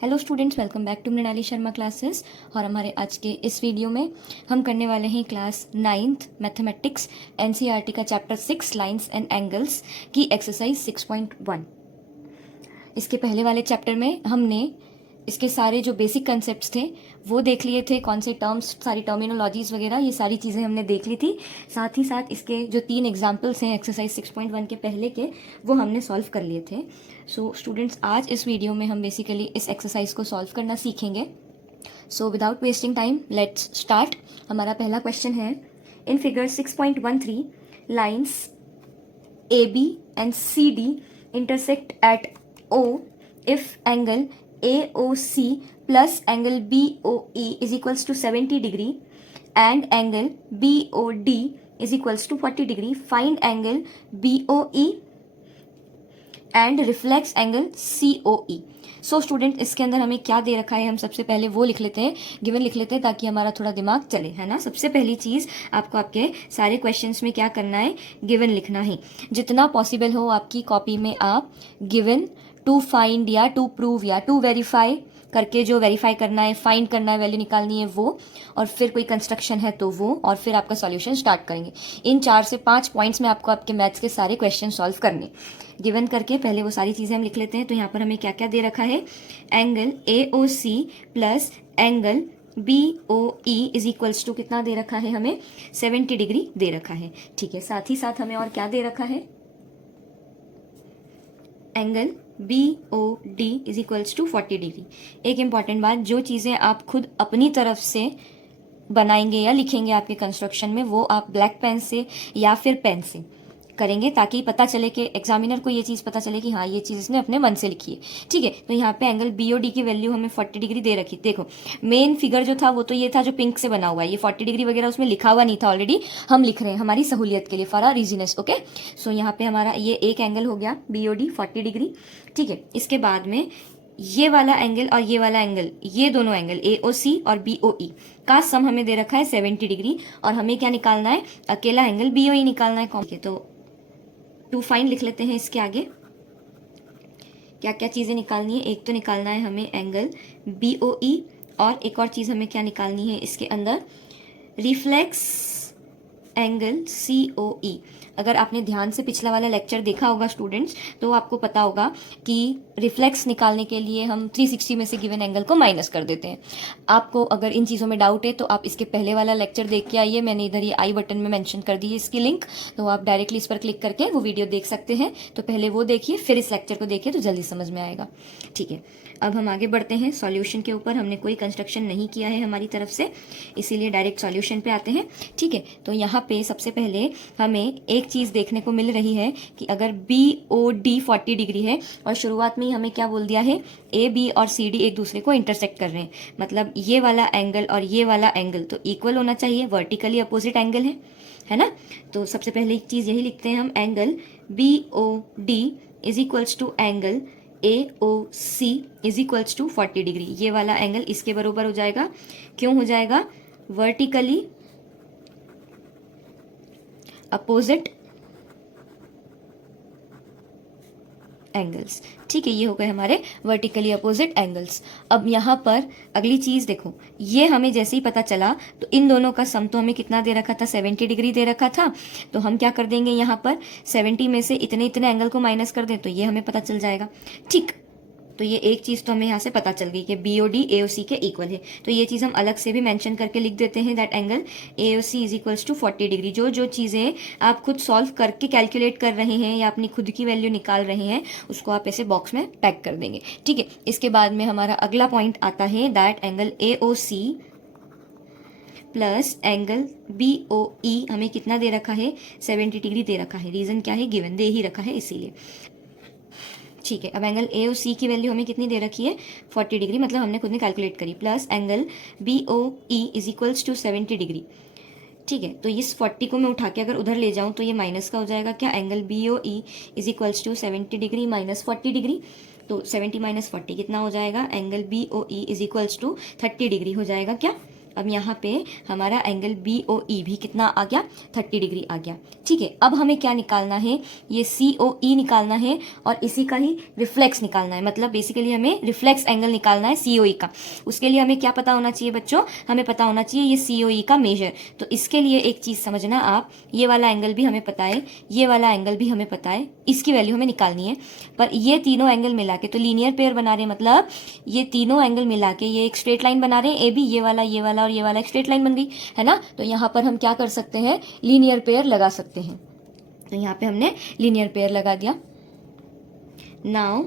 Hello students, welcome back to Mrinali Sharma classes. और हमारे आज के इस वीडियो में हम करने वाले हैं क्लास 9th मैथमेटिक्स एनसीईआरटी का चैप्टर 6 लाइंस एंड एंगल्स की एक्सरसाइज 6.1। इसके पहले वाले चैप्टर में हमने इसके सारे जो बेसिक कंसेप्ट्स थे वो देख लिए थे, कौन से टर्म्स, सारी टर्मिनोलॉजीज वगैरह, ये सारी चीज़ें हमने देख ली थी। साथ ही साथ इसके जो 3 एग्जाम्पल्स हैं एक्सरसाइज 6.1 के पहले के, वो हमने सॉल्व कर लिए थे। सो स्टूडेंट्स, आज इस वीडियो में हम बेसिकली इस एक्सरसाइज को सॉल्व करना सीखेंगे। So without wasting time let's start. हमारा पहला क्वेश्चन है, in figure 6.13 lines A B and C D intersect at O if angle AOC plus angle BOE is equals to 70 degree and angle BOD is equals to 40 degree. Find angle BOE and reflex angle COE. So student, इसके अंदर हमें क्या दे रखा है, हम सबसे पहले वो लिख लेते हैं, गिवन लिख लेते हैं, ताकि हमारा थोड़ा दिमाग चले, है ना। सबसे पहली चीज़ आपको आपके सारे क्वेश्चंस में क्या करना है, गिवन लिखना है। जितना पॉसिबल हो आपकी कॉपी में आप गिवन टू फाइंड या टू प्रूव या टू वेरीफाई करके, जो वेरीफाई करना है, फाइंड करना है, वैल्यू निकालनी है वो, और फिर कोई कंस्ट्रक्शन है तो वो, और फिर आपका सॉल्यूशन स्टार्ट करेंगे। इन 4 से 5 पॉइंट्स में आपको आपके मैथ्स के सारे क्वेश्चन सॉल्व करने। गिवन करके पहले वो सारी चीज़ें हम लिख लेते हैं। तो यहाँ पर हमें क्या क्या दे रखा है, angle AOC plus angle BOE is equals to कितना दे रखा है हमें, 70 डिग्री दे रखा है। ठीक है, साथ ही साथ हमें और क्या दे रखा है, angle BOD is equals to 40 degree. एक इंपॉर्टेंट बात, जो चीज़ें आप खुद अपनी तरफ से बनाएंगे या लिखेंगे आपके कंस्ट्रक्शन में, वो आप ब्लैक पेन से या फिर पेन से करेंगे, ताकि पता चले कि एग्जामिनर को ये चीज़ पता चले कि हाँ, ये चीज़ इसने अपने मन से लिखी है। ठीक है, तो यहाँ पे एंगल BOD की वैल्यू हमें 40 डिग्री दे रखी। देखो, मेन फिगर जो था वो तो ये था जो पिंक से बना हुआ है, ये 40 डिग्री वगैरह उसमें लिखा हुआ नहीं था, ऑलरेडी हम लिख रहे हैं हमारी सहूलियत के लिए, फॉर आवर इजीनेस। ओके, सो यहाँ पे हमारा ये एक एंगल हो गया BOD 40 डिग्री। ठीक है, इसके बाद में ये वाला एंगल और ये वाला एंगल, ये दोनों एंगल AOC और BOE का सम हमें दे रखा है 70 डिग्री, और हमें क्या निकालना है, अकेला एंगल BOE निकालना है। तो टू फाइंड लिख लेते हैं। इसके आगे क्या क्या चीज़ें निकालनी है, एक तो निकालना है हमें एंगल BOE, और एक और चीज़ हमें क्या निकालनी है इसके अंदर, रिफ्लेक्स एंगल COE। अगर आपने ध्यान से पिछला वाला लेक्चर देखा होगा स्टूडेंट्स, तो आपको पता होगा कि रिफ्लेक्स निकालने के लिए हम 360 में से गिवन एंगल को माइनस कर देते हैं। आपको अगर इन चीज़ों में डाउट है तो आप इसके पहले वाला लेक्चर देख के आइए, मैंने इधर ये आई बटन में मेंशन कर दी है इसकी लिंक, तो आप डायरेक्टली इस पर क्लिक करके वो वीडियो देख सकते हैं। तो पहले वो देखिए, फिर इस लेक्चर को देखिए, तो जल्दी समझ में आएगा। ठीक है, अब हम आगे बढ़ते हैं सॉल्यूशन के ऊपर। हमने कोई कंस्ट्रक्शन नहीं किया है हमारी तरफ से, इसीलिए डायरेक्ट सॉल्यूशन पे आते हैं। ठीक है, तो यहाँ पे सबसे पहले हमें एक चीज़ देखने को मिल रही है कि अगर BOD 40 डिग्री है, और शुरुआत में ही हमें क्या बोल दिया है, AB और CD एक दूसरे को इंटरसेक्ट कर रहे हैं, मतलब ये वाला एंगल और ये वाला एंगल तो इक्वल होना चाहिए, वर्टिकली अपोजिट एंगल है ना। तो सबसे पहले एक चीज़ यही लिखते हैं हम, angle BOD is equals to angle AOC is equals to 40 degree. ये वाला एंगल इसके बराबर हो जाएगा, क्यों हो जाएगा, वर्टिकली अपोजिट एंगल्स। ठीक है, ये हो गए हमारे वर्टिकली अपोजिट एंगल्स। अब यहाँ पर अगली चीज़ देखो, ये हमें जैसे ही पता चला तो इन दोनों का सम तो हमें कितना दे रखा था, 70 डिग्री दे रखा था। तो हम क्या कर देंगे, यहाँ पर 70 में से इतने इतने एंगल को माइनस कर दें तो ये हमें पता चल जाएगा। ठीक, तो ये एक चीज़ तो हमें यहाँ से पता चल गई कि BOD AOC के इक्वल है। तो ये चीज़ हम अलग से भी मेंशन करके लिख देते हैं, that angle AOC is equals to 40 degree. जो जो चीज़ें आप खुद सॉल्व करके कैलकुलेट कर रहे हैं या अपनी खुद की वैल्यू निकाल रहे हैं, उसको आप ऐसे बॉक्स में टैग कर देंगे। ठीक है, इसके बाद में हमारा अगला पॉइंट आता है, that angle AOC plus angle BOE हमें कितना दे रखा है, 70 डिग्री दे रखा है। रीज़न क्या है, गिवन दे ही रखा है इसीलिए। ठीक है, अब एंगल AOC की वैल्यू हमें कितनी दे रखी है, 40 डिग्री, मतलब हमने खुद ने कैलकुलेट करी, plus angle BOE is equals to 70 degree. ठीक है, तो इस 40 को मैं उठा के अगर उधर ले जाऊं तो ये माइनस का हो जाएगा, क्या, angle BOE is equals to 70 degree minus 40 degree. तो 70 माइनस 40 कितना हो जाएगा, angle BOE is equals to 30 degree हो जाएगा, क्या, अब यहाँ पे हमारा एंगल BOE भी कितना आ गया, 30 डिग्री आ गया। ठीक है, अब हमें क्या निकालना है, ये COE निकालना है और इसी का ही रिफ्लेक्स निकालना है, मतलब बेसिकली हमें रिफ्लेक्स एंगल निकालना है COE का। उसके लिए हमें क्या पता होना चाहिए बच्चों, हमें पता होना चाहिए ये COE का मेजर। तो इसके लिए एक चीज़ समझना आप, ये वाला एंगल भी हमें पता है, ये वाला एंगल भी हमें पता है, इसकी वैल्यू हमें निकालनी है। पर ये तीनों एंगल मिला के तो लीनियर पेयर बना रहे हैं, मतलब ये तीनों एंगल मिला के ये एक स्ट्रेट लाइन बना रहे हैं, ए भी, ये वाला और ये वाला एक स्ट्रेट लाइन बन गई है ना। तो यहाँ पर हम क्या कर सकते हैं, लीनियर पेयर लगा सकते हैं। तो यहाँ पे हमने लीनियर पेयर लगा दिया। Now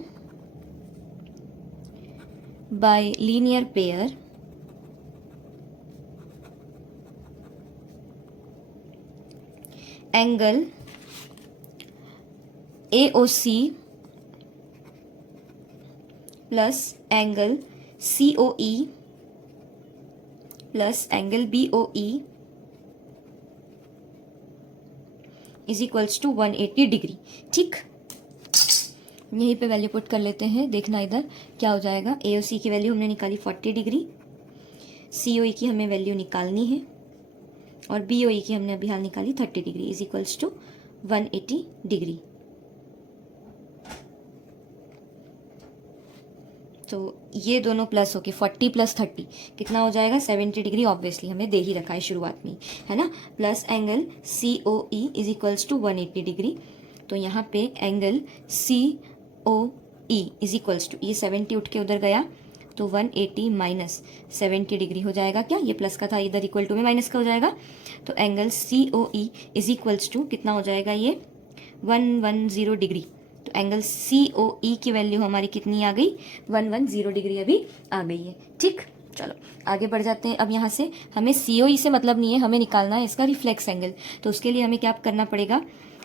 by linear pair angle AOC plus angle COE plus angle BOE is equals to 180 degree. ठीक, यहीं पे वैल्यू पुट कर लेते हैं, देखना इधर क्या हो जाएगा। AOC की वैल्यू हमने निकाली 40 डिग्री, COE की हमें वैल्यू निकालनी है और BOE की हमने अभी हाल निकाली 30 degree is equals to 180 degree. तो ये दोनों प्लस होके 40 प्लस 30 कितना हो जाएगा, 70 डिग्री। ऑब्वियसली हमें दे ही रखा है शुरुआत में, है ना। Plus angle COE is equals to 180 degree. तो यहाँ पे angle COE is equals to, ये 70 उठ के उधर गया तो 180 माइनस 70 डिग्री हो जाएगा। क्या, ये प्लस का था, इधर इक्वल टू में माइनस का हो जाएगा। तो angle COE is equals to कितना हो जाएगा, ये 110 डिग्री। तो एंगल COE की वैल्यू हमारी कितनी आ गई, 110 डिग्री अभी आ गई है। ठीक, चलो आगे बढ़ जाते हैं। अब यहाँ से हमें COE से मतलब नहीं है, हमें निकालना है इसका रिफ्लेक्स एंगल। तो उसके लिए हमें क्या करना पड़ेगा,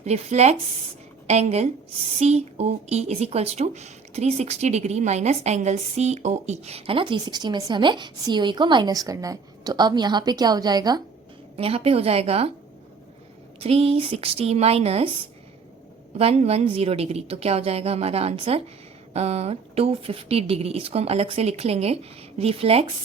reflex angle COE is equals to 360 degree minus angle COE, है ना। 360 में से हमें COE को माइनस करना है। तो अब यहाँ पे क्या हो जाएगा, यहाँ पे हो जाएगा 360 माइनस 110 डिग्री। तो क्या हो जाएगा हमारा आंसर, 250 डिग्री। इसको हम अलग से लिख लेंगे, reflex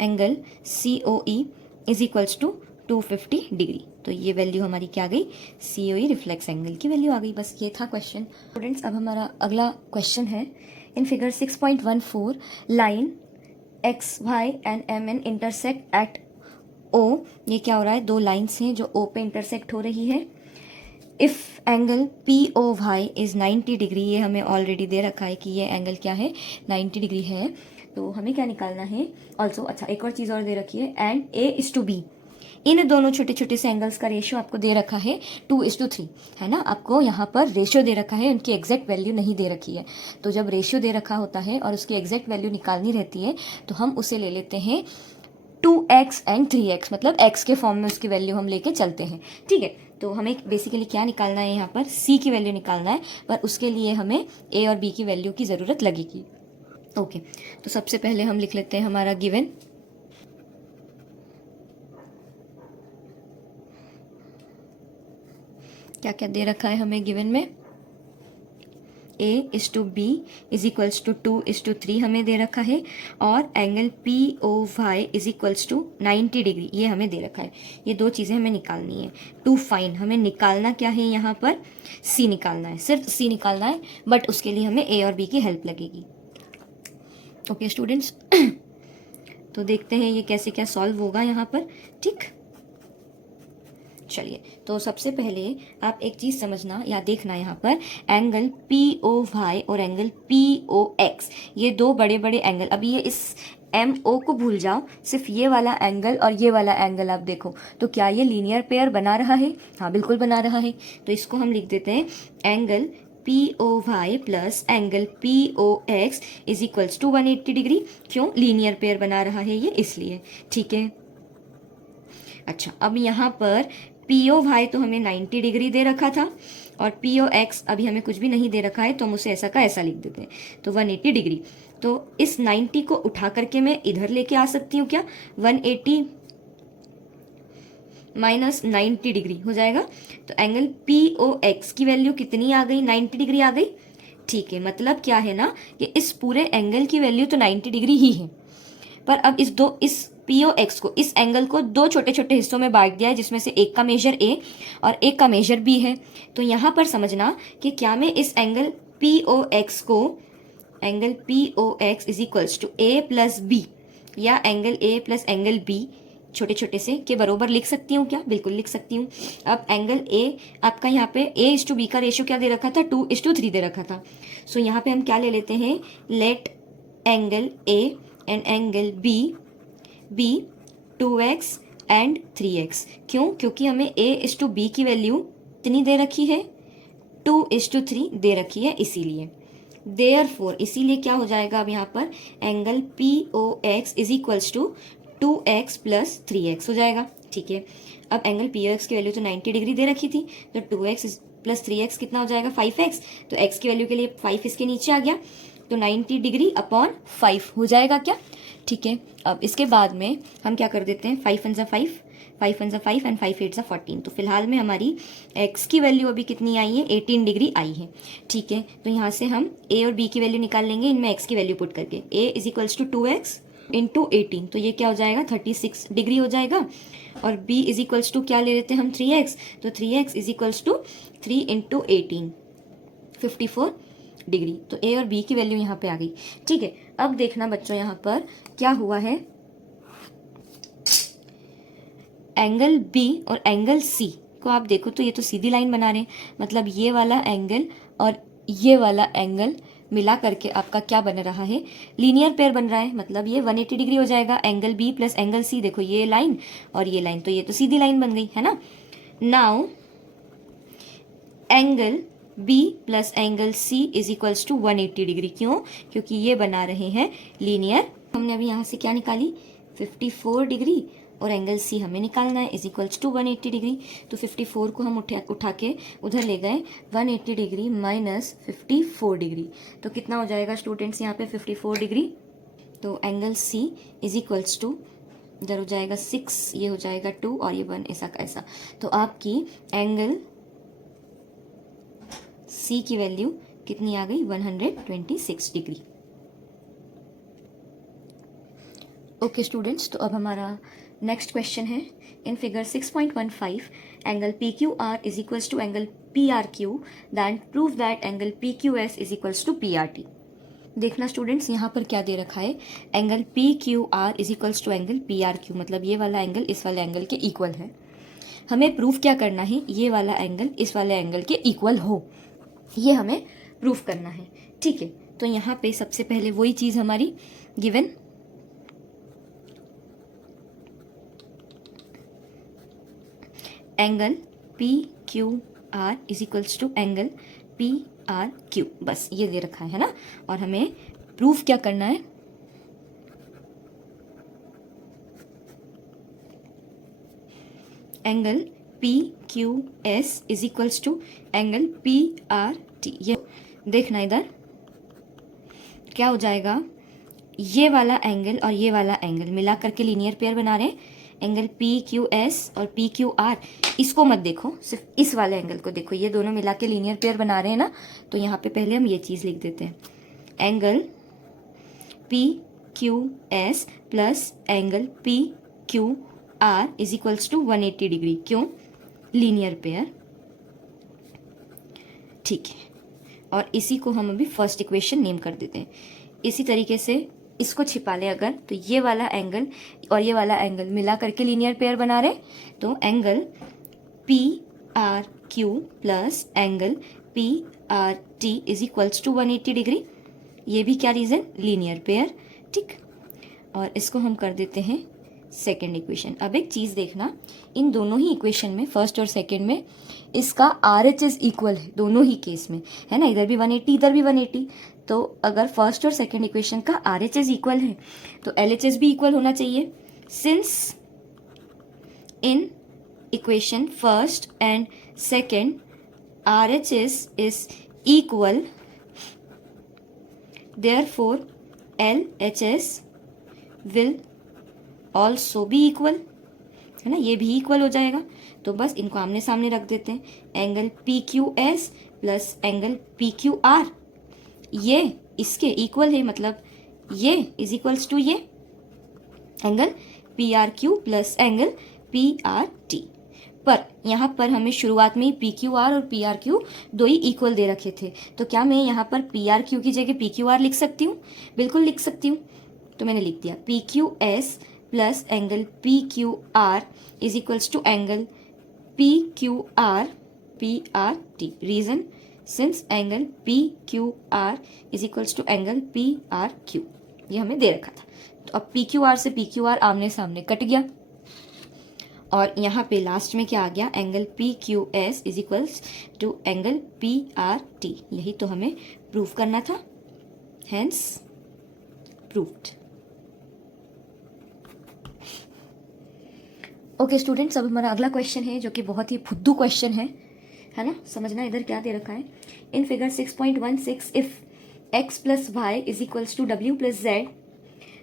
angle COE is equals to 250 degree. तो ये वैल्यू हमारी क्या गई, COE रिफ्लेक्स एंगल की वैल्यू आ गई। बस ये था क्वेश्चन। स्टूडेंट्स, अब हमारा अगला क्वेश्चन है, in figure 6.14 line XY and MN intersect at O। ये क्या हो रहा है, दो लाइन्स हैं जो O पे इंटरसेक्ट हो रही है। If angle POY is 90 degree, ये हमें ऑलरेडी दे रखा है कि ये एंगल क्या है, 90 डिग्री है। तो हमें क्या निकालना है ऑल्सो, अच्छा एक और चीज़ और दे रखी है, एंड A:B। इन दोनों छोटे छोटे से एंगल्स का रेशियो आपको दे रखा है 2:3, है ना। आपको यहाँ पर रेशियो दे रखा है, उनकी एग्जैक्ट वैल्यू नहीं दे रखी है। तो जब रेशियो दे रखा होता है और उसकी एग्जैक्ट वैल्यू निकालनी रहती है तो हम उसे ले लेते हैं 2x एंड 3x, मतलब x के फॉर्म में उसकी वैल्यू हम लेके चलते हैं। ठीक है, तो हमें बेसिकली क्या निकालना है, यहाँ पर C की वैल्यू निकालना है, पर उसके लिए हमें A और B की वैल्यू की ज़रूरत लगेगी। ओके, तो सबसे पहले हम लिख लेते हैं हमारा गिवन। क्या क्या दे रखा है हमें गिवन में, A:B इज इक्वल्स टू 2:3 हमें दे रखा है, और angle POY is equals to 90 degree ये हमें दे रखा है। ये दो चीज़ें हमें निकालनी है। टू फाइंड, हमें निकालना क्या है, यहाँ पर C निकालना है, सिर्फ C निकालना है, बट उसके लिए हमें A और B की हेल्प लगेगी। ओके स्टूडेंट्स, तो देखते हैं ये कैसे क्या सॉल्व होगा यहाँ पर। ठीक, चलिए, तो सबसे पहले आप एक चीज़ समझना या देखना, यहाँ पर एंगल POY और एंगल POX, ये दो बड़े बड़े एंगल। अभी ये इस MO को भूल जाओ, सिर्फ ये वाला एंगल और ये वाला एंगल आप देखो, तो क्या ये लीनियर पेयर बना रहा है, हाँ बिल्कुल बना रहा है। तो इसको हम लिख देते हैं angle POY plus angle POX is equals to 180 degree. क्यों, लीनियर पेयर बना रहा है ये, इसलिए। ठीक है, अच्छा अब यहाँ पर POY तो हमें 90 डिग्री दे रखा था, और POX अभी हमें कुछ भी नहीं दे रखा है, तो हम उसे ऐसा का ऐसा लिख देते हैं, तो 180 डिग्री। तो इस 90 को उठा करके मैं इधर लेके आ सकती हूँ क्या, 180 माइनस 90 डिग्री हो जाएगा। तो एंगल POX की वैल्यू कितनी आ गई, 90 डिग्री आ गई। ठीक है, मतलब क्या है ना कि इस पूरे एंगल की वैल्यू तो 90 डिग्री ही है, पर अब इस पी ओ एक्स को, इस एंगल को दो छोटे छोटे हिस्सों में बांट दिया है, जिसमें से एक का मेजर ए और एक का मेजर बी है। तो यहाँ पर समझना कि क्या मैं इस एंगल पी ओ एक्स को, angle P O X is equals to A plus B, या angle A plus angle B छोटे छोटे से के बरोबर लिख सकती हूँ क्या? बिल्कुल लिख सकती हूँ। अब एंगल ए आपका यहाँ पे A:B का रेशियो क्या दे रखा था? 2:3 दे रखा था। सो यहाँ पे हम क्या ले लेते हैं, let angle A and angle B 2x and 3x। क्यों? क्योंकि हमें A:B की वैल्यू कितनी दे रखी है? 2:3 दे रखी है, इसीलिए देयरफॉर, इसीलिए क्या हो जाएगा अब यहाँ पर, angle P O X is equals to 2x plus 3x हो जाएगा। ठीक है, अब एंगल पी ओ एक्स की वैल्यू तो 90 डिग्री दे रखी थी, तो 2x प्लस 3x कितना हो जाएगा? 5x। तो x की वैल्यू के लिए 5 इसके नीचे आ गया, तो 90 डिग्री अपॉन 5 हो जाएगा क्या? ठीक है, अब इसके बाद में हम क्या कर देते हैं, 5 1 5, 5 1 5 एंड 5 8 14। तो फिलहाल में हमारी x की वैल्यू अभी कितनी आई है? 18 डिग्री आई है। ठीक है, तो यहाँ से हम a और b की वैल्यू निकाल लेंगे, इनमें x की वैल्यू पुट करके। a is equals to 2x into 18, तो ये क्या हो जाएगा? 36 डिग्री हो जाएगा। और b इज इक्वल्स टू क्या ले लेते हैं हम? 3x, तो 3x is equals to 3 into 18, 54 degree. तो a और b की वैल्यू यहाँ पे आ गई। ठीक है, अब देखना बच्चों यहाँ पर क्या हुआ है, एंगल B और एंगल C को आप देखो तो ये तो सीधी लाइन बना रहे हैं, मतलब ये वाला एंगल और ये वाला एंगल मिला करके आपका क्या बन रहा है? लीनियर पेयर बन रहा है, मतलब ये 180 डिग्री हो जाएगा। Angle B plus angle C, देखो ये लाइन और ये लाइन, तो ये तो सीधी लाइन बन गई है ना। Now angle B plus angle C is equals to 180 degree. क्यों? क्योंकि ये बना रहे हैं लीनियर। हमने अभी यहाँ से क्या निकाली? 54 डिग्री, और एंगल C हमें निकालना है, इज इक्वल्स टू 180 डिग्री। तो 54 को हम उठा के उधर ले गए, 180 डिग्री माइनस 54 डिग्री, तो कितना हो जाएगा स्टूडेंट्स यहाँ पे? 54 डिग्री। तो angle C is equals to, इधर हो जाएगा 6, ये हो जाएगा 2 और ये 1, ऐसा का ऐसा। तो आपकी एंगल C की वैल्यू कितनी आ गई? 126 डिग्री। ओके स्टूडेंट्स, तो अब हमारा नेक्स्ट क्वेश्चन है, in figure 6.15 angle P Q R is equals to angle P R Q, then prove that angle P Q S is equals to P R T. देखना students, यहाँ पर क्या दे रखा है, angle P Q R is equals to angle P R Q, मतलब ये वाला एंगल इस वाले एंगल के इक्वल है। हमें प्रूफ क्या करना है? ये वाला एंगल इस वाले एंगल के इक्वल हो, ये हमें प्रूफ करना है। ठीक है, तो यहाँ पे सबसे पहले वही चीज़ हमारी given, angle P Q R is equals to angle P R Q, बस ये दे रखा है ना। और हमें प्रूफ क्या करना है? Angle P Q S is equals to angle P R T. ये देखना, इधर क्या हो जाएगा, ये वाला एंगल और ये वाला एंगल मिला करके लीनियर पेयर बना रहे हैं। एंगल पी क्यू एस और पी क्यू आर, इसको मत देखो, सिर्फ इस वाले एंगल को देखो, ये दोनों मिला के लीनियर पेयर बना रहे हैं ना। तो यहाँ पे पहले हम ये चीज़ लिख देते हैं, angle P Q S plus angle P Q R is equals to 180 degree. क्यों? Linear pair. ठीक है, और इसी को हम अभी फर्स्ट इक्वेशन नेम कर देते हैं। इसी तरीके से इसको छिपा ले अगर, तो ये वाला एंगल और ये वाला एंगल मिला करके लीनियर पेयर बना रहे, तो angle P R Q plus angle P R T is equals to 180 degree. ये भी क्या रीजन? Linear pair. ठीक, और इसको हम कर देते हैं सेकेंड इक्वेशन। अब एक चीज़ देखना, इन दोनों ही इक्वेशन में, फर्स्ट और सेकेंड में, इसका आर एच एस इक्वल है दोनों ही केस में, है ना। इधर भी 180, इधर भी 180। तो अगर फर्स्ट और सेकेंड इक्वेशन का आर एच एस इक्वल है तो एल एच एस भी इक्वल होना चाहिए। Since in equation first and second R H S is equal, therefore L H S will also भी इक्वल, है ना, ये भी इक्वल हो जाएगा। तो बस इनको आमने सामने रख देते हैं, angle P Q S plus angle P Q are, ये इसके इक्वल है, मतलब ये इज इक्वल्स टू ये angle PRQ plus angle PRT। पर यहाँ पर हमें शुरुआत में ही PQR और PRQ दो ही इक्वल दे रखे थे, तो क्या मैं यहाँ पर PRQ की जगह PQR लिख सकती हूँ? बिल्कुल लिख सकती हूँ। तो मैंने लिख दिया PQS plus angle PQR is equals to angle PQR PRT। Reason, since angle PQR is equals to angle PRQ, ये हमें दे रखा था। तो अब PQR से PQR आमने सामने कट गया, और यहाँ पे लास्ट में क्या आ गया? Angle PQS is equals to angle PRT। यही तो हमें प्रूव करना था, हेंस प्रूव्ड। ओके स्टूडेंट्स, अब हमारा अगला क्वेश्चन है जो कि बहुत ही फुद्दू क्वेश्चन है ना? समझना इधर क्या दे रखा है। In figure 6.16 if x plus Y is equals to w plus z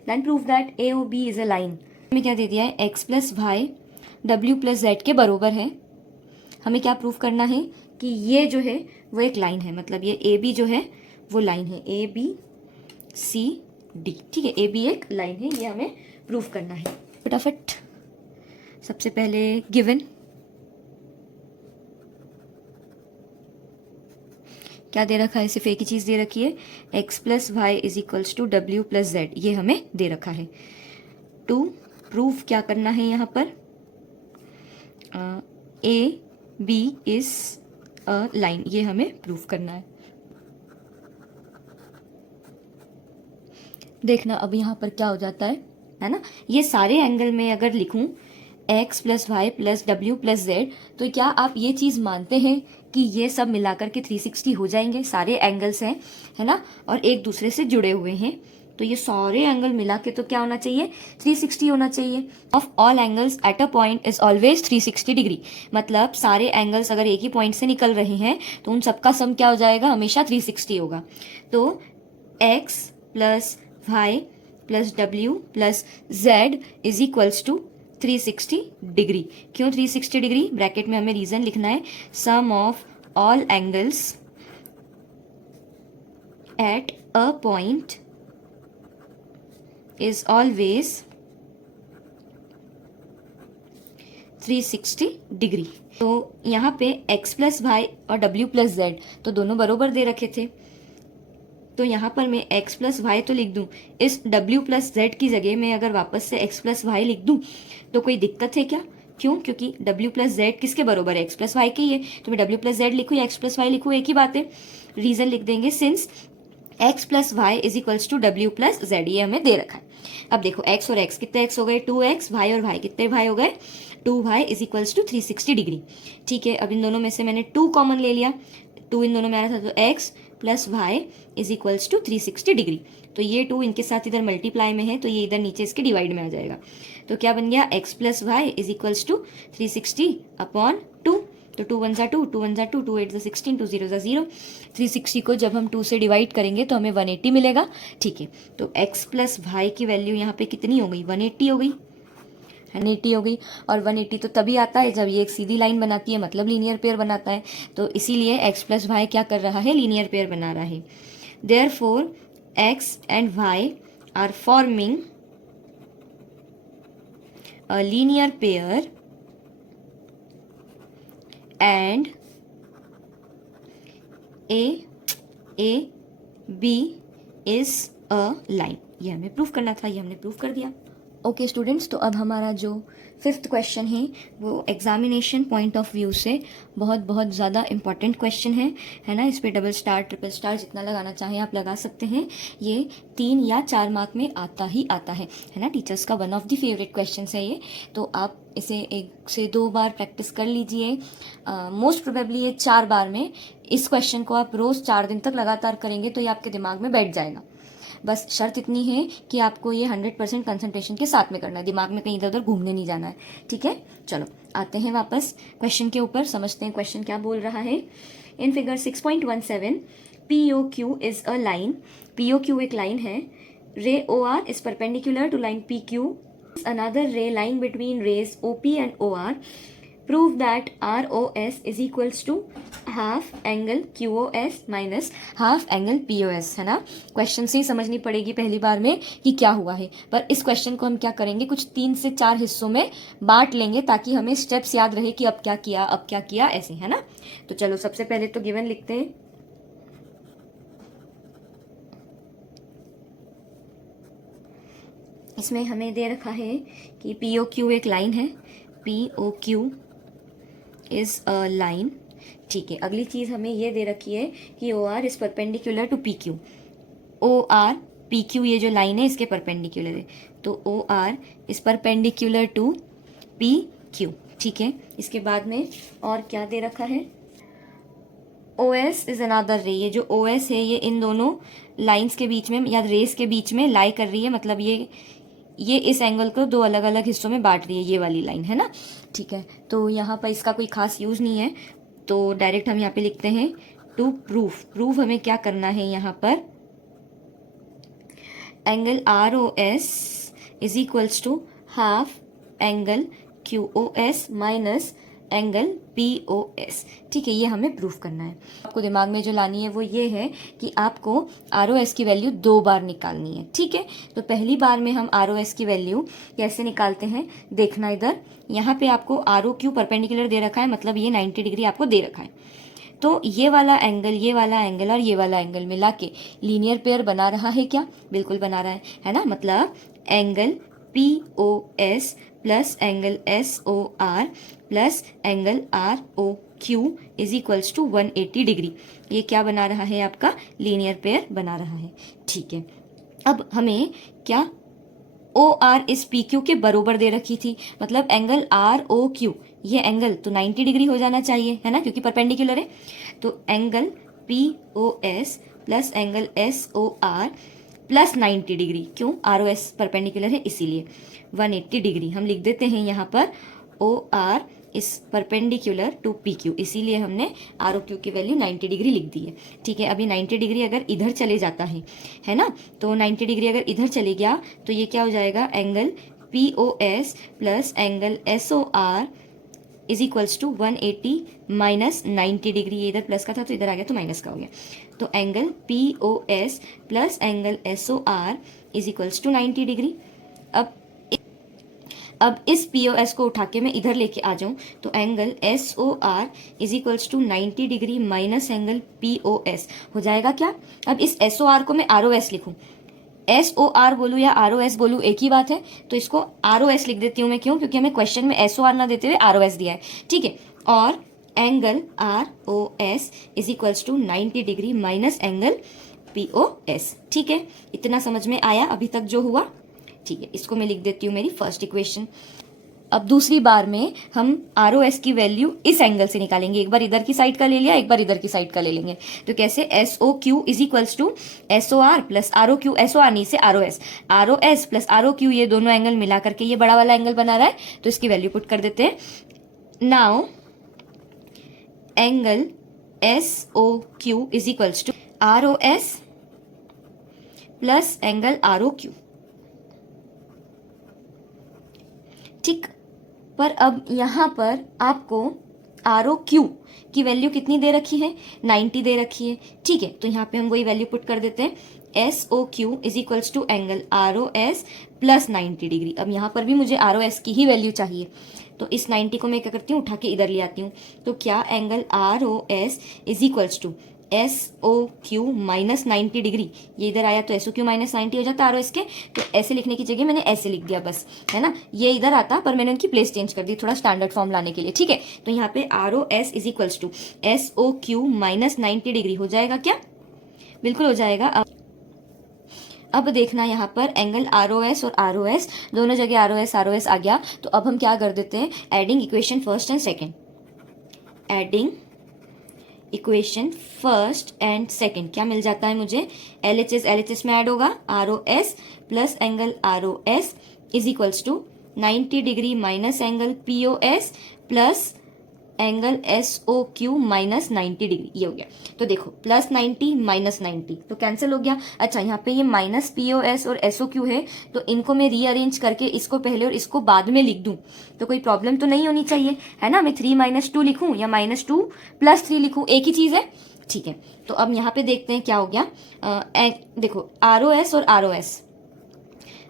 then prove that a और b इज अ लाइन। हमें क्या दे दिया है? x plus Y w plus z के बराबर है। हमें क्या प्रूव करना है? कि ये जो है वो एक लाइन है, मतलब ये ए बी जो है वो लाइन है, ABCD। ठीक है, AB एक लाइन है, ये हमें प्रूव करना है। फटाफट सबसे पहले गिवन क्या दे रखा है? सिर्फ एक ही चीज़ दे रखी है, x plus Y is equals to w plus z, ये हमें दे रखा है। टू प्रूव क्या करना है यहाँ पर? AB इज अ लाइन, ये हमें प्रूव करना है। देखना अब यहाँ पर क्या हो जाता है ना? ये सारे एंगल में अगर लिखूं x plus Y plus W plus Z, तो क्या आप ये चीज़ मानते हैं कि ये सब मिलाकर के 360 हो जाएंगे? सारे एंगल्स हैं, है ना, और एक दूसरे से जुड़े हुए हैं, तो ये सारे एंगल मिला के तो क्या होना चाहिए? 360 होना चाहिए। Of all angles at a point is always 360 degree. मतलब सारे एंगल्स अगर एक ही पॉइंट से निकल रहे हैं तो उन सबका सम क्या हो जाएगा? हमेशा 360 होगा। तो x plus Y plus W plus Z is equals to 360 degree. क्यों 360 डिग्री? ब्रैकेट में हमें रीजन लिखना है, sum of all angles at a point is always 360 degree. तो यहाँ पे x प्लस वाई और w प्लस जेड तो दोनों बरोबर दे रखे थे, तो यहाँ पर मैं x प्लस वाई तो लिख दूँ, इस w प्लस जेड की जगह मैं अगर वापस से x प्लस वाई लिख दूँ तो कोई दिक्कत है क्या? क्यों? क्योंकि w प्लस जेड किसके बराबर है? x प्लस वाई के ही है, तो मैं w प्लस जेड लिखूँ या x प्लस वाई लिखूँ, एक ही बात है। रीजन लिख देंगे, since x plus Y is equals to w plus Z, ये हमें दे रखा है। अब देखो x और x कितने x हो गए? 2x, y और y कितने y हो गए? 2y is equals to 360 degree. ठीक है, अब इन दोनों में से मैंने 2 कॉमन ले लिया, 2 इन दोनों में आ रहा था, तो x plus Y is equals to 360 degree. तो ये 2 इनके साथ इधर मल्टीप्लाई में है, तो ये इधर नीचे इसके डिवाइड में आ जाएगा। तो क्या बन गया? x plus Y is equals to 360 upon 2। तो 2 1 2, 2 1 2, 2 8 16, 2 0 0। 360 को जब हम 2 से डिवाइड करेंगे तो हमें 180 मिलेगा। ठीक है, तो x प्लस वाई की वैल्यू यहाँ पे कितनी हो गई? 180 हो गई, 180 हो गई। और 180 तो तभी आता है जब ये एक सीधी लाइन बनाती है, मतलब लीनियर पेयर बनाता है। तो इसीलिए x प्लस वाई क्या कर रहा है? लीनियर पेयर बना रहा है। Therefore x and y are forming a linear pair and A B is a line. ये हमें प्रूफ करना था, ये हमने प्रूफ कर दिया। ओके स्टूडेंट्स, तो अब हमारा जो 5th क्वेश्चन है वो एग्जामिनेशन पॉइंट ऑफ व्यू से बहुत बहुत ज़्यादा इंपॉर्टेंट क्वेश्चन है ना। इस पर डबल स्टार ट्रिपल स्टार जितना लगाना चाहें आप लगा सकते हैं। ये 3 या 4 मार्क में आता ही आता है ना। टीचर्स का one of the favourite question है ये, तो आप इसे 1 से 2 बार प्रैक्टिस कर लीजिए। मोस्ट प्रोबेबली ये 4 बार में इस क्वेश्चन को आप रोज़ 4 दिन तक लगातार करेंगे तो ये आपके दिमाग में बैठ जाएगा। बस शर्त इतनी है कि आपको ये 100% कंसंट्रेशन के साथ में करना है, दिमाग में कहीं इधर उधर घूमने नहीं जाना है। ठीक है, चलो आते हैं वापस क्वेश्चन के ऊपर, समझते हैं क्वेश्चन क्या बोल रहा है। In figure 6.17 POQ is a line. POQ एक लाइन है। Ray OR is perpendicular to line PQ। Another ray line between rays OP and OR। Prove that ROS is equals to half angle QOS minus half angle POS, है ना। Question से ही समझनी पड़ेगी पहली बार में कि क्या हुआ है, पर इस क्वेश्चन को हम क्या करेंगे, कुछ 3 से 4 हिस्सों में बांट लेंगे ताकि हमें स्टेप्स याद रहे कि अब क्या किया ऐसे, है ना। तो चलो सबसे पहले तो गिवन लिखते हैं। इसमें हमें दे रखा है कि POQ एक लाइन है, POQ इज अ लाइन, ठीक है। अगली चीज हमें ये दे रखी है कि OR is perpendicular to PQ, OR PQ ये जो लाइन है इसके परपेंडिकुलर है, तो OR is perpendicular to PQ, ठीक है। इसके बाद में और क्या दे रखा है, OS इज अनदर रे, ये जो OS है ये इन दोनों लाइंस के बीच में या रेस के बीच में लाई कर रही है, मतलब ये इस एंगल को 2 अलग अलग हिस्सों में बांट रही है, ये वाली लाइन, है ना, ठीक है। तो यहाँ पर इसका कोई खास यूज नहीं है, तो डायरेक्ट हम यहाँ पे लिखते हैं टू प्रूफ हमें क्या करना है, यहाँ पर angle ROS is equals to half angle QOS minus angle POS, ठीक है। ये हमें प्रूफ करना है। आपको दिमाग में जो लानी है वो ये है कि आपको ROS की वैल्यू 2 बार निकालनी है, ठीक है। तो पहली बार में हम ROS की वैल्यू कैसे निकालते हैं, देखना इधर, यहाँ पे आपको ROQ परपेंडिकुलर दे रखा है, मतलब ये 90 डिग्री आपको दे रखा है। तो ये वाला एंगल और ये वाला एंगल मिला के लीनियर पेयर बना रहा है क्या, बिल्कुल बना रहा है ना। मतलब angle POS plus angle SOR plus angle ROQ is equals to 180 degree, ये क्या बना रहा है, आपका लीनियर पेयर बना रहा है, ठीक है। अब हमें क्या OR इस PQ के बरोबर दे रखी थी, मतलब एंगल ROQ ये एंगल तो 90 डिग्री हो जाना चाहिए, है ना, क्योंकि परपेंडिकुलर है। तो angle POS plus angle SOR plus 90 degree, क्यों, ROS परपेंडिकुलर है इसीलिए 180 डिग्री हम लिख देते हैं यहाँ पर। OR इस परपेंडिकुलर टू PQ, इसीलिए हमने ROQ की वैल्यू 90 डिग्री लिख दी है, ठीक है। अभी 90 डिग्री अगर इधर चले जाता है ना, तो 90 डिग्री अगर इधर चले गया तो ये क्या हो जाएगा, angle POS plus angle SOR is equals to 180 minus 90 degree, ये इधर प्लस का था तो इधर आ गया तो माइनस का हो गया, तो angle POS plus angle SOR is equals to 90 degree. अब इस POS को उठा के मैं इधर लेके आ जाऊं तो angle SOR is equals to 90 degree minus angle POS हो जाएगा क्या। अब इस SOR को मैं ROS लिखूं, SOR बोलूं या ROS बोलूं एक ही बात है, तो इसको ROS लिख देती हूं मैं, क्यों, क्योंकि हमें क्वेश्चन में SOR ना देते हुए ROS दिया है, ठीक है। और angle ROS is equals to 90 degree minus angle POS, ठीक है। इतना समझ में आया अभी तक जो हुआ, ठीक है। इसको मैं लिख देती हूँ मेरी फर्स्ट इक्वेशन। अब दूसरी बार में हम ROS की वैल्यू इस एंगल से निकालेंगे, एक बार इधर की साइड का ले लिया, एक बार इधर की साइड का ले लेंगे, तो कैसे, SOQ is equals to SOR plus ROQ, SOR नहीं से ROS प्लस ROQ, ये दोनों एंगल मिला करके ये बड़ा वाला एंगल बना रहा है, तो इसकी वैल्यू पुट कर देते हैं। Now angle SOQ is equals to ROS plus angle ROQ, ठीक। पर अब यहाँ पर आपको ROQ की वैल्यू कितनी दे रखी है, 90 दे रखी है, ठीक है। तो यहाँ पे हम वही वैल्यू पुट कर देते हैं, SOQ is equals to angle ROS plus 90 degree. अब यहाँ पर भी मुझे ROS की ही वैल्यू चाहिए, तो इस 90 को मैं क्या करती हूँ, उठा के इधर ले आती हूँ, तो क्या angle ROS is equals to SOQ minus 90 degree, ये इधर आया तो SOQ माइनस 90 हो जाता ROS के, तो ऐसे लिखने की जगह मैंने ऐसे लिख दिया बस, है ना। ये इधर आता पर मैंने उनकी प्लेस चेंज कर दी थोड़ा स्टैंडर्ड फॉर्म लाने के लिए, ठीक है। तो यहाँ पे ROS is equals to SOQ minus 90 degree हो जाएगा क्या, बिल्कुल हो जाएगा। अब देखना यहाँ पर एंगल ROS और ROS दोनों जगह ROS आ गया, तो अब हम क्या कर देते हैं, adding equation first and second, adding equation first and second, क्या मिल जाता है मुझे, LHS में ऐड होगा, ROS plus angle ROS is equals to 90 degree minus angle POS plus angle S O Q minus 90 degree, ये हो गया। तो देखो प्लस 90 माइनस 90 तो कैंसिल हो गया। अच्छा यहाँ पे ये माइनस पी ओ एस और एस ओ क्यू है, तो इनको मैं रीअरेंज करके इसको पहले और इसको बाद में लिख दूं तो कोई प्रॉब्लम तो नहीं होनी चाहिए, है ना। मैं 3 माइनस 2 लिखूं या माइनस 2 प्लस 3 लिखूं, एक ही चीज है, ठीक है। तो अब यहाँ पे देखते हैं क्या हो गया। देखो आर ओ एस और आर ओ एस,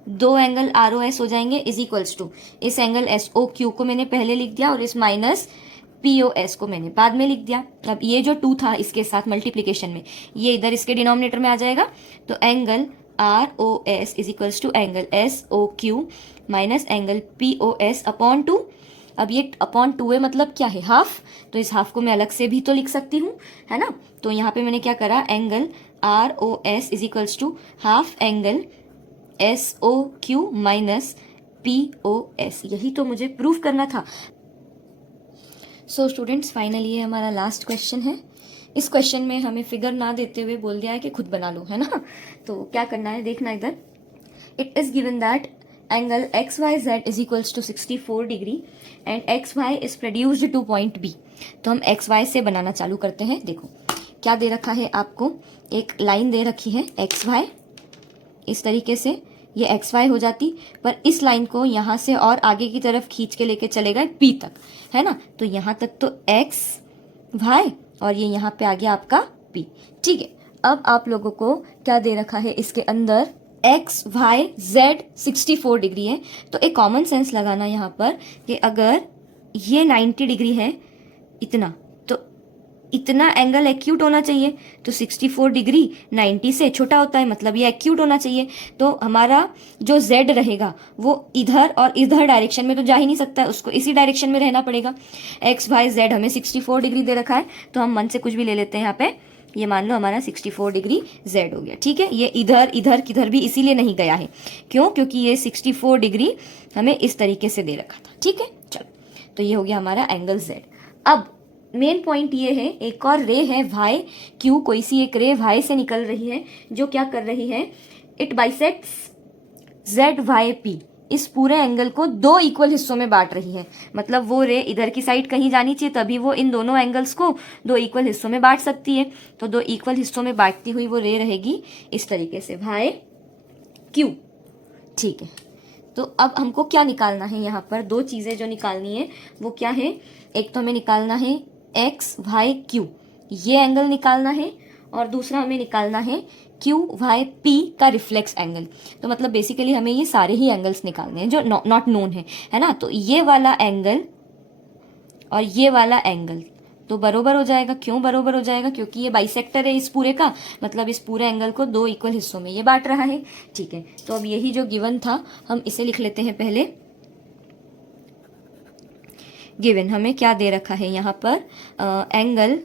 दो एंगल आर ओ एस हो जाएंगे इज इक्वल्स टू, इस एंगल एस ओ क्यू को मैंने पहले लिख दिया और इस माइनस पी ओ एस को मैंने बाद में लिख दिया। अब ये जो 2 था इसके साथ मल्टीप्लीकेशन में, ये इधर इसके डिनोमिनेटर में आ जाएगा। तो angle R O S is equals to angle S O Q minus angle P O S upon 2। अब ये अपॉन 2 है मतलब क्या है, हाफ, तो इस हाफ को मैं अलग से भी तो लिख सकती हूँ, है ना। तो यहाँ पे मैंने क्या करा, angle R O S is equals to half angle S O Q minus P O S, यही तो मुझे प्रूफ करना था। सो स्टूडेंट्स फाइनली ये हमारा लास्ट क्वेश्चन है। इस क्वेश्चन में हमें फिगर ना देते हुए बोल दिया है कि खुद बना लो, है ना। तो क्या करना है देखना इधर, it is given that angle X Y Z is equals to 64 degree and X Y is produced to point B. तो हम एक्स वाई से बनाना चालू करते हैं। देखो क्या दे रखा है आपको, एक लाइन दे रखी है एक्स वाई, इस तरीके से ये एक्स वाई हो जाती, पर इस लाइन को यहाँ से और आगे की तरफ खींच के लेके चले गए पी तक, है ना। तो यहाँ तक तो एक्स वाई और ये यहाँ पे आ गया आपका पी, ठीक है। अब आप लोगों को क्या दे रखा है इसके अंदर, एक्स वाई जेड 64 डिग्री है, तो एक कॉमन सेंस लगाना यहाँ पर कि अगर ये 90 डिग्री है इतना, तो इतना एंगल एक्यूट होना चाहिए। तो 64 डिग्री 90 से छोटा होता है, मतलब ये एक्यूट होना चाहिए। तो हमारा जो z रहेगा वो इधर और इधर डायरेक्शन में तो जा ही नहीं सकता, उसको इसी डायरेक्शन में रहना पड़ेगा। एक्स वाई जेड हमें 64 डिग्री दे रखा है, तो हम मन से कुछ भी ले लेते हैं यहाँ पे। ये मान लो हमारा 64 डिग्री z हो गया, ठीक है। ये इधर इधर किधर भी इसीलिए नहीं गया है, क्यों, क्योंकि ये 64 डिग्री हमें इस तरीके से दे रखा था, ठीक है। चलो तो ये हो गया हमारा एंगल z। अब मेन पॉइंट ये है, एक और रे है वाई क्यू, कोई सी एक रे वाई से निकल रही है जो क्या कर रही है, it bisects Z Y P, इस पूरे एंगल को दो इक्वल हिस्सों में बांट रही है। मतलब वो रे इधर की साइड कहीं जानी चाहिए, तभी वो इन दोनों एंगल्स को दो इक्वल हिस्सों में बांट सकती है। तो दो इक्वल हिस्सों में बांटती हुई वो रे रहेगी इस तरीके से वाई क्यू, ठीक है। तो अब हमको क्या निकालना है, यहाँ पर दो चीजें जो निकालनी है वो क्या है, एक तो हमें निकालना है एक्स वाई क्यू, ये एंगल निकालना है, और दूसरा हमें निकालना है क्यू वाई पी का रिफ्लेक्स एंगल। तो मतलब बेसिकली हमें ये सारे ही एंगल्स निकालने हैं जो नॉट नोन है ना। तो ये वाला एंगल और ये वाला एंगल तो बरोबर हो जाएगा। क्यों बरोबर हो जाएगा, क्योंकि ये बाइसेक्टर है इस पूरे का, मतलब इस पूरे एंगल को दो इक्वल हिस्सों में ये बांट रहा है, ठीक है। तो अब यही जो गिवन था हम इसे लिख लेते हैं पहले। गिवन हमें क्या दे रखा है यहाँ पर, एंगल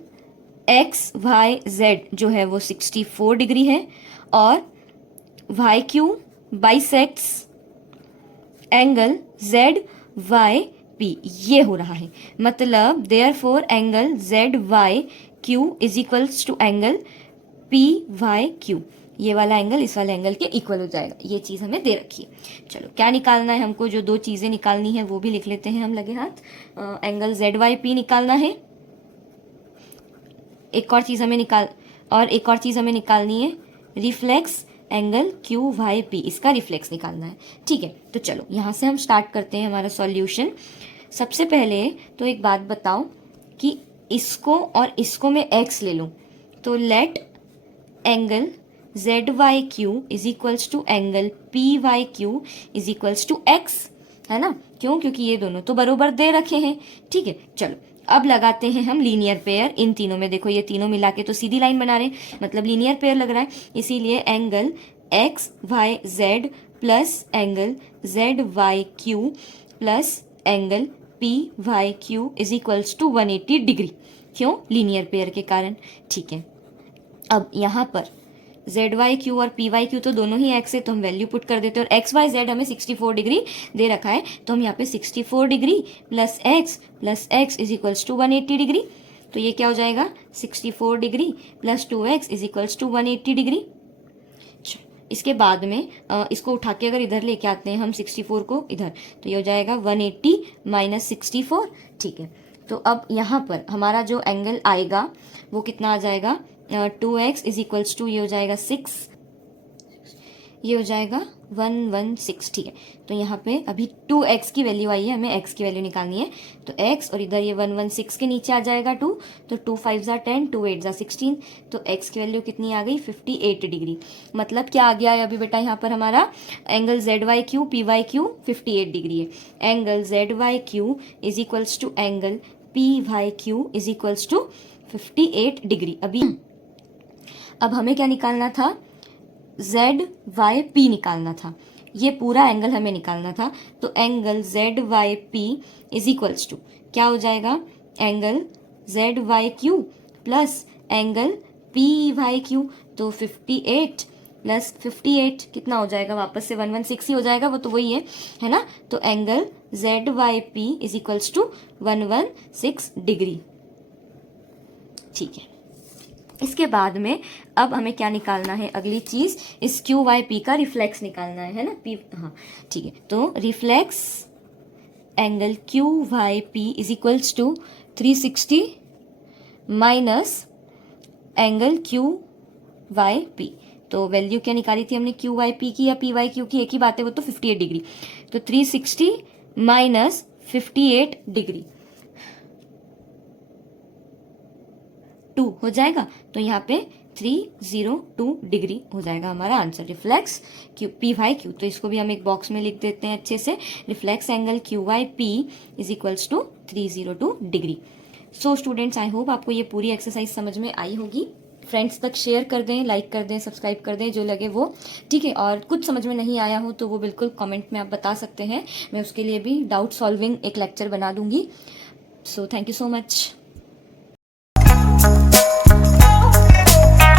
एक्स वाई जेड जो है वो 64 डिग्री है और Y Q bisects angle Z Y P, ये हो रहा है। मतलब therefore angle Z Y Q is equals to angle P Y Q, ये वाला एंगल इस वाले एंगल के इक्वल हो जाएगा। ये चीज हमें दे रखी है। चलो क्या निकालना है हमको, जो दो चीजें निकालनी है वो भी लिख लेते हैं हम लगे हाथ। एंगल जेड वाई पी निकालना है, एक और चीज हमें निकालनी है reflex angle Q Y P, इसका रिफ्लेक्स निकालना है, ठीक है। तो चलो यहाँ से हम स्टार्ट करते हैं हमारा सॉल्यूशन। सबसे पहले तो एक बात बताओ कि इसको और इसको मैं x ले लूँ, तो let angle Z Y Q is equals to angle P Y Q is equals to x, है ना। क्यों, क्योंकि ये दोनों तो बरोबर दे रखे हैं, ठीक है। चलो अब लगाते हैं हम लीनियर पेयर इन तीनों में। देखो ये तीनों मिला के तो सीधी लाइन बना रहे हैं, मतलब लीनियर पेयर लग रहा है। इसीलिए angle X Y Z plus angle Z Y Q plus angle P Y Q is equals to 180 degree. क्यों, लीनियर पेयर के कारण, ठीक है। अब यहाँ पर जेड वाई क्यू और पी वाई क्यू तो दोनों ही एक्स है, तो हम वैल्यू पुट कर देते हैं। और एक्स वाई जेड हमें 64 डिग्री दे रखा है, तो हम यहाँ पे 64 degree plus X is equals to 180 degree. तो ये क्या हो जाएगा, 64 degree plus 2x is equals to 180 degree. इसके बाद में इसको उठा के अगर इधर लेके आते हैं हम 64 को इधर, तो ये हो जाएगा 180 माइनस 64, ठीक है। तो अब यहाँ पर हमारा जो एंगल आएगा वो कितना आ जाएगा, 2x इज इक्वल्स टू, ये हो जाएगा 6, ये हो जाएगा 116, ठीक है। तो यहाँ पे अभी 2x की वैल्यू आई है, हमें x की वैल्यू निकालनी है। तो x और इधर ये 116 के नीचे आ जाएगा 2, तो 2 5 ज़ा 10, 2 8 ज़ा 16, तो x की वैल्यू कितनी आ गई, 58 डिग्री। मतलब क्या आ गया है अभी बेटा, यहाँ पर हमारा angle Z Y Q P Y Q 58 degree है। Angle Z Y Q is equals to angle P Y Q is equals to 58 degree. अभी अब हमें क्या निकालना था, जेड वाई पी निकालना था, ये पूरा एंगल हमें निकालना था। तो angle Z Y P is equals to क्या हो जाएगा, angle Z Y Q plus angle P Y Q. तो 58 प्लस 58 कितना हो जाएगा, वापस से 116 ही हो जाएगा, वो तो वही है ना। तो angle Z Y P is equals to 116 degree, ठीक है। इसके बाद में अब हमें क्या निकालना है, अगली चीज इस क्यू वाई पी का रिफ्लेक्स निकालना है ना, पी, हाँ ठीक है। तो reflex angle Q Y P is equals to 360 minus angle Q Y P. तो वैल्यू क्या निकाली थी हमने, क्यू वाई पी की या पी वाई क्यू की, एक ही बात है, वो तो 58 डिग्री। तो 360 माइनस 58 डिग्री 2 हो जाएगा। तो यहाँ पे 302 डिग्री हो जाएगा हमारा answer, reflex Q P Y Q. तो इसको भी हम एक बॉक्स में लिख देते हैं अच्छे से, reflex angle Q Y P is equals to 302 degree. So students, I hope आपको ये पूरी एक्सरसाइज समझ में आई होगी। फ्रेंड्स तक शेयर कर दें, लाइक कर दें, सब्सक्राइब कर दें, जो लगे वो, ठीक है। और कुछ समझ में नहीं आया हो तो वो बिल्कुल कमेंट में आप बता सकते हैं, मैं उसके लिए भी डाउट सॉल्विंग एक लेक्चर बना दूंगी। So thank you so much.